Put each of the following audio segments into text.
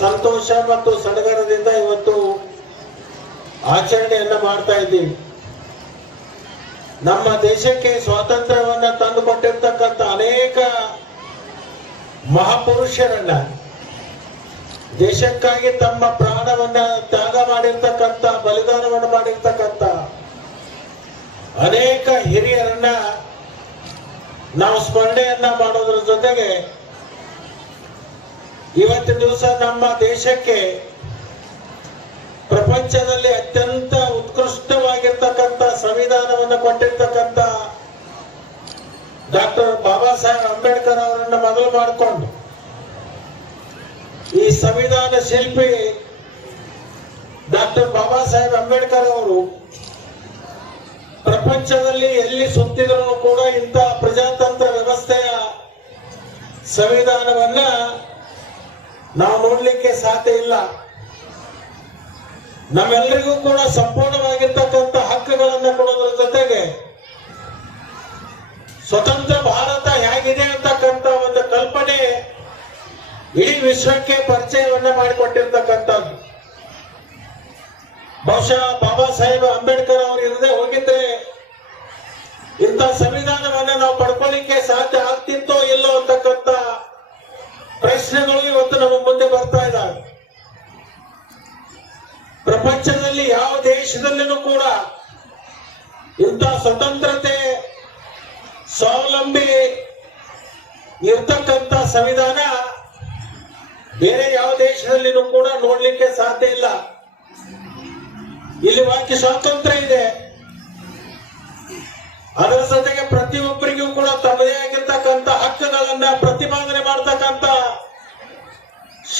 ಸಂತೋಷ ಮತ್ತು ಸಡಗರದಿಂದ ಇವತ್ತು ಆಚರಣೆಯನ್ನ ಮಾಡ್ತಾ ಇದ್ದೀವಿ. ನಮ್ಮ ದೇಶಕ್ಕೆ ಸ್ವಾತಂತ್ರ್ಯವನ್ನ ತಂದುಕೊಟ್ಟಿರ್ತಕ್ಕಂಥ ಅನೇಕ ಮಹಾಪುರುಷರನ್ನ, ದೇಶಕ್ಕಾಗಿ ತಮ್ಮ ಪ್ರಾಣವನ್ನ ತ್ಯಾಗ ಮಾಡಿರ್ತಕ್ಕಂಥ, ಬಲಿದಾನವನ್ನು ಮಾಡಿರ್ತಕ್ಕಂಥ ಅನೇಕ ಹಿರಿಯರನ್ನ ನಾವು ಸ್ಮರಣೆಯನ್ನ ಮಾಡೋದ್ರ ಜೊತೆಗೆ ಇವತ್ತಿನ ದಿವಸ ನಮ್ಮ ದೇಶಕ್ಕೆ ಪ್ರಪಂಚದಲ್ಲಿ ಅತ್ಯಂತ ಉತ್ಕೃಷ್ಟವಾಗಿರ್ತಕ್ಕಂಥ ಸಂವಿಧಾನವನ್ನು ಕೊಟ್ಟಿರ್ತಕ್ಕಂಥ ಡಾಕ್ಟರ್ ಬಾಬಾ ಸಾಹೇಬ್ ಅಂಬೇಡ್ಕರ್ ಅವರನ್ನು ಮೊದಲು ಮಾಡಿಕೊಂಡು ಈ ಸಂವಿಧಾನ ಶಿಲ್ಪಿ ಡಾಕ್ಟರ್ ಬಾಬಾ ಸಾಹೇಬ್ ಅಂಬೇಡ್ಕರ್ ಅವರು ಪ್ರಪಂಚದಲ್ಲಿ ಎಲ್ಲಿ ಸುತ್ತಿದ್ರು ಕೂಡ ಇಂಥ ಪ್ರಜಾತಂತ್ರ ವ್ಯವಸ್ಥೆಯ ಸಂವಿಧಾನವನ್ನ ನಾವು ನೋಡ್ಲಿಕ್ಕೆ ಸಾಧ್ಯ ಇಲ್ಲ. ನಮ್ಮೆಲ್ಲರಿಗೂ ಕೂಡ ಸಂಪೂರ್ಣವಾಗಿರ್ತಕ್ಕಂಥ ಹಕ್ಕುಗಳನ್ನು ಕೊಡೋದ್ರ ಜೊತೆಗೆ ಸ್ವತಂತ್ರ ಭಾರತ ಹೇಗಿದೆ ಅಂತಕ್ಕಂಥ ಒಂದು ಕಲ್ಪನೆ ಇಡೀ ವಿಶ್ವಕ್ಕೆ ಪರಿಚಯವನ್ನ ಮಾಡಿಕೊಟ್ಟಿರ್ತಕ್ಕಂಥದ್ದು. ಬಹುಶಃ ಬಾಬಾ ಸಾಹೇಬ್ ಅಂಬೇಡ್ಕರ್ ಅವರು ಇರದೆ ಹೋಗಿದ್ರೆ ಇಂಥ ಸಂವಿಧಾನವನ್ನ ನಾವು ಪಡ್ಕೊಳ್ಳಿಕ್ಕೆ ಸಾಧ್ಯ ಆಗ್ತಿತ್ತೋ ಇಲ್ಲೋ ಅಂತಕ್ಕಂಥ ಪ್ರಶ್ನೆಗಳು ಪ್ರಪಂಚದಲ್ಲಿ ಯಾವ ದೇಶದಲ್ಲಿನೂ ಕೂಡ ಇಂಥ ಸ್ವತಂತ್ರತೆ, ಸ್ವಾವಲಂಬಿ ಇರ್ತಕ್ಕಂಥ ಸಂವಿಧಾನ ಬೇರೆ ಯಾವ ದೇಶದಲ್ಲಿನೂ ಕೂಡ ನೋಡ್ಲಿಕ್ಕೆ ಸಾಧ್ಯ ಇಲ್ಲ. ಇಲ್ಲಿ ವಾಕ್ಯ ಸ್ವಾತಂತ್ರ್ಯ ಇದೆ. ಅದರ ಜೊತೆಗೆ ಪ್ರತಿಯೊಬ್ಬರಿಗೂ ಕೂಡ ತಮ್ಮದೇ ಆಗಿರ್ತಕ್ಕಂಥ ಹಕ್ಕುಗಳನ್ನ ಪ್ರತಿಪಾದನೆ ಮಾಡ್ತಕ್ಕಂಥ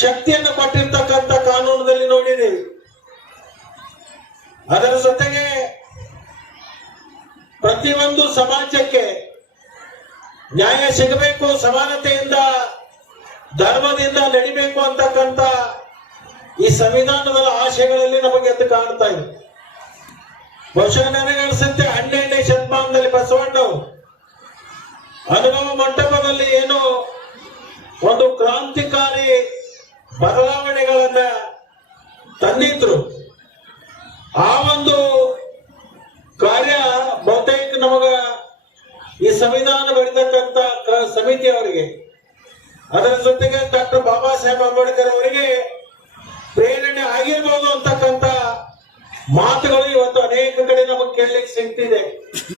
ಶಕ್ತಿಯನ್ನು ಕೊಟ್ಟಿರ್ತಕ್ಕಂಥ ಕಾನೂನದಲ್ಲಿ ನೋಡಿದ್ದೀವಿ. ಅದರ ಜೊತೆಗೆ ಪ್ರತಿಯೊಂದು ಸಮಾಜಕ್ಕೆ ನ್ಯಾಯ ಸಿಗಬೇಕು, ಸಮಾನತೆಯಿಂದ, ಧರ್ಮದಿಂದ ನಡಿಬೇಕು ಅಂತಕ್ಕಂಥ ಈ ಸಂವಿಧಾನದ ಆಶಯಗಳಲ್ಲಿ ನಮಗೆ ಎದ್ದು ಕಾಣ್ತಾ ಇದೆ. ಬಹುಶಃ ನನಗನ್ಸುತ್ತೆ, ಹನ್ನೆರಡನೇ ಶತಮಾನದಲ್ಲಿ ಬಸವಣ್ಣವು ಅನುಭವ ಮಂಟಪದಲ್ಲಿ ಏನು ಒಂದು ಕ್ರಾಂತಿಕಾರಿ ಬದಲಾವಣೆಗಳನ್ನ ತಂದಿದ್ರು. ಆ ಒಂದು ಕಾರ್ಯ ಬಹುತೇಕ ನಮಗ ಈ ಸಂವಿಧಾನ ಬರೆದಕ್ಕಂತ ಸಮಿತಿ ಅವರಿಗೆ, ಅದರ ಜೊತೆಗೆ ಡಾಕ್ಟರ್ ಬಾಬಾ ಸಾಹೇಬ್ ಅಂಬೇಡ್ಕರ್ ಅವರಿಗೆ ಪ್ರೇರಣೆ ಆಗಿರ್ಬೋದು ಅಂತಕ್ಕಂತ ಮಾತುಗಳು ಇವತ್ತು ಅನೇಕ ಕಡೆ ನಮಗೆ ಕೇಳಲಿಕ್ಕೆ ಸಿಗ್ತಿದೆ.